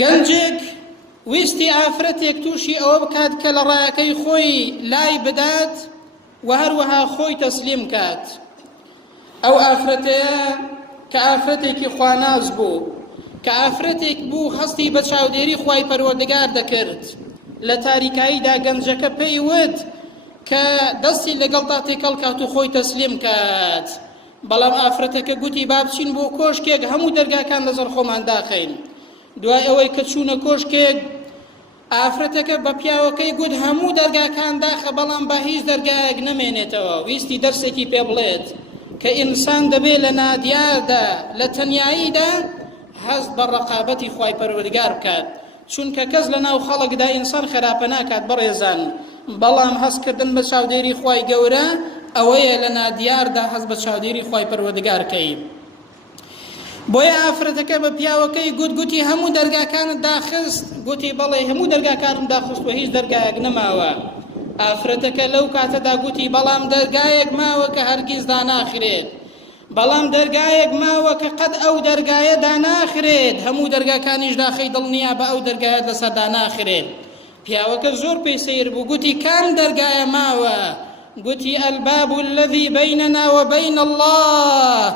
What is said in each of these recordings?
گەنجێک ویستی ئافرەتێک تووشی ئەوە بکات کە لە ڕایەکەی خۆی لای بدات و هەروەها خۆی تەسلیم کات. ئەو ئافرەتەیە کە ئافرەتێکی خواناز بوو، کە ئافرەتێک بوو هەستی بە چاودێری خوای پەروەردگار دەکرد، لە تاریکاییدا گەنجەکە پێی وت کە دەستی لەگەڵ تا تێکەڵ کات و خۆی تەسلیم کات. بەڵام ئافرەتەکە گوتی با بچین بۆ کۆشکێک هەموو دەرگاکان لەزەر خۆمان داخەین. دوای ئەوەی کە چوونە کۆشکێک ئافرەتەکە بە پیاوەکەی گوت هەموو دەرگاکان داخە بەڵام با هیچ دەرگایەک نەمێنێتەوە. ویستی دەرسێکی پێ بڵێت کە ئینسان دەبێت لە نادیاردا لە تەنیاییدا هەست بە ڕەقابەتی خوای پەروەردگار بکات، چونکە کەس لە ناو خەڵکدا ئینسان خراپە ناکات بەڕێزان، بەڵام هەستکردن بە چاودێری خوای گەورە ئەوەیە لە نادیاردا هەست بە چاودێری خوای پەروەردگارکەی. بۆیە ئافرەتەکە بە پیاوەکەی گوتی هەموو دەرگاکانت داخست؟ گوتی بەڵێ هەموو دەرگاکانم داخست و هیچ دەرگایەک نەماوە. ئافرەتەکە لەو کاتەدا گوتی بەڵام دەرگایەک ماوە کە هەرگیز داناخرێت، بەڵام دەرگایەک ماوە کە قەت ئەو دەرگایە داناخرێت، هەموو دەرگاکانیش داخەی دڵنیا بە ئەو دەرگایە لەسەر داناخرێت. پیاوەکە زۆر پێی سەیر بوو، گوتی کام دەرگایە ماوە؟ گوتی الباب الذي بيننا وبين الله،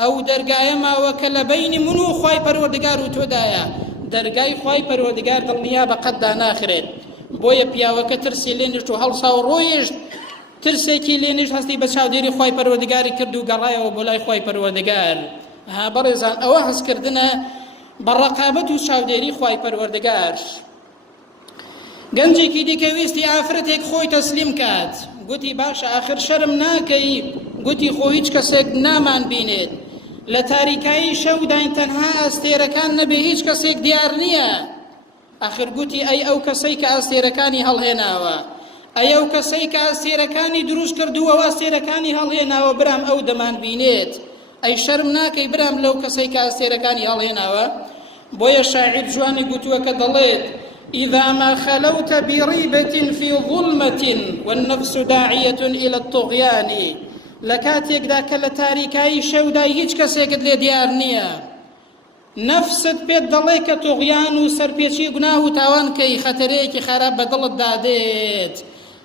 ئەو دەرگایە ماوە کە لە بینی من و خوای پەروەردگار و تۆدایە، دەرگای خوای پەروەردگار دڵنیا بە قەت داناخرێت. بۆیە پیاوەکە ترسی لێنیشت و هەڵسا و ڕۆیشت، ترسێکی لێنیشت، هەستی بە چاودێری خوای پەروەردگاری کرد و گەڕایەوە بۆ لای خوای پەروەردگار. بەڕێزان ئەوە هەستکردنە بە ڕەقابەت و چاودێری خوای پەروەردگار. گەنجێکی دیکە ویستی ئافرەتێک خۆی تەسلیم کات، گوتی باشە ئاخر شەرم ناکەی؟ گوتی خۆ هیچ کەسێک نامان بینێت، لە تاریکایی شەوداین تەنها ئەستێرەکان نەبێ هیچ کەسێک دیار نییە. ئاخر گوتی ئەی ئەو کەسەی کە ئەستێرەکانی هەڵهێناوە، ئەی ئەو کەسەی کە ئەستێرەکانی دروست کردووە و ئەستێرەکانی هەڵهێناوە برام ئەو دەمان بینێت، ئەی شەرم ناکەی برام لەو کەسەی کە ئەستێرەکانی هەڵهێناوە؟ بۆیە شاعیر جوانی گوتووە کە دەڵێت إذا ما خلوت بريبة في ظلمة والنفس داعية إلى الطغيان، لكاتيك ذاك لتاريكاي شوداي هيج كسيكت لي ديار نية، نفست بيت دليك طغيان وسربيتشي قناه تاوان كي خطريك خراب بدل الداديت،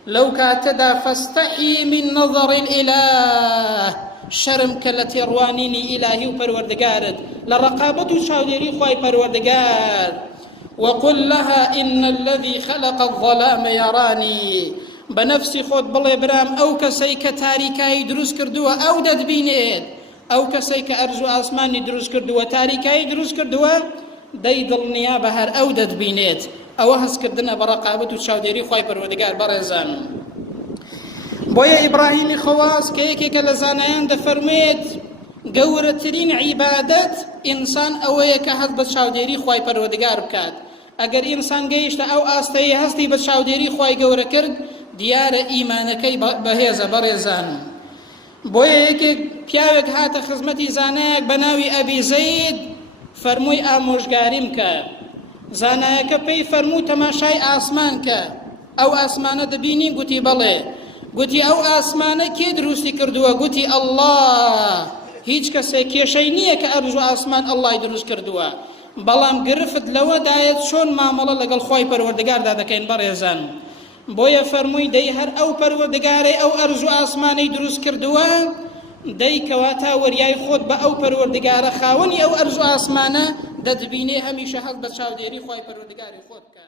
لو كاتدا فاستحي من نظر الإله، شرم كالتي روانيني إلهي وپروردگارت لرقابة شاوديري خواي پروردگار. وقل لها إن الذي خلق الظلام يراني، بنفسي خود بڵێ برام ئەو کەسەی کە تاریکایی دروست کردووە ئەو دەتبینێت، ئەو کەسەی کە ئەرز و ئاسمانی دروست کردووە تاریکایی دروست کردووە دەی دڵنیا بە هەر ئەو دەتبینێت. ئەوە هەستکردنە بە ڕەقابەت و چاودێری خوای پەروەردگار. بەڕێزان بۆیە ئیبراهیمی خەواس کە یەکێکە لە زانایان دەفەرمێت گەورەترین عیبادەت ئینسان ئەوەیە کە هەست بە چاودێری خوای پەروەردگار بکات. ئەگەر ئینسان گەیشتە ئەو ئاستەیە هەستی بە چاودێری خوای گەورە کرد، دیارە ئیمانەکەی بەهێزە. بەڕێزان بۆیە یەکێک پیاوێک هاتە خزمەتی زانایەک بە ناوی ئەبی زەید، فەرمووی ئامۆژگاریم کە. زانایەکە پێی فەرموو تەماشای ئاسمان کە، ئەو ئاسمانە دەبینی؟ گوتی بەڵێ. گوتی ئەو ئاسمانە کێ دروستی کردووە؟ گوتی ئەڵڵاه. هیچ کەسێک کێشەی نییە کە ئەرز و ئاسمان ئەڵڵای دروست کردووە، بەڵام گرفت لەوەدایەت چۆن مامەڵە لەگەڵ خوای پەروەردگاردا دەکەین. بەڕێزان بۆیە فەرمووی دەی هەر ئەو پەروەردگارەی ئەو ئەرز و ئاسمانەی دروست کردووە دەی کەواتە وەریای خۆت بە ئەو پەروەردگارە خاوەنی ئەو ئەرز و ئاسمانە دەتبینێ هەمیشە هەست بە چاودێری خوای پەروەردگاری خۆت بکە.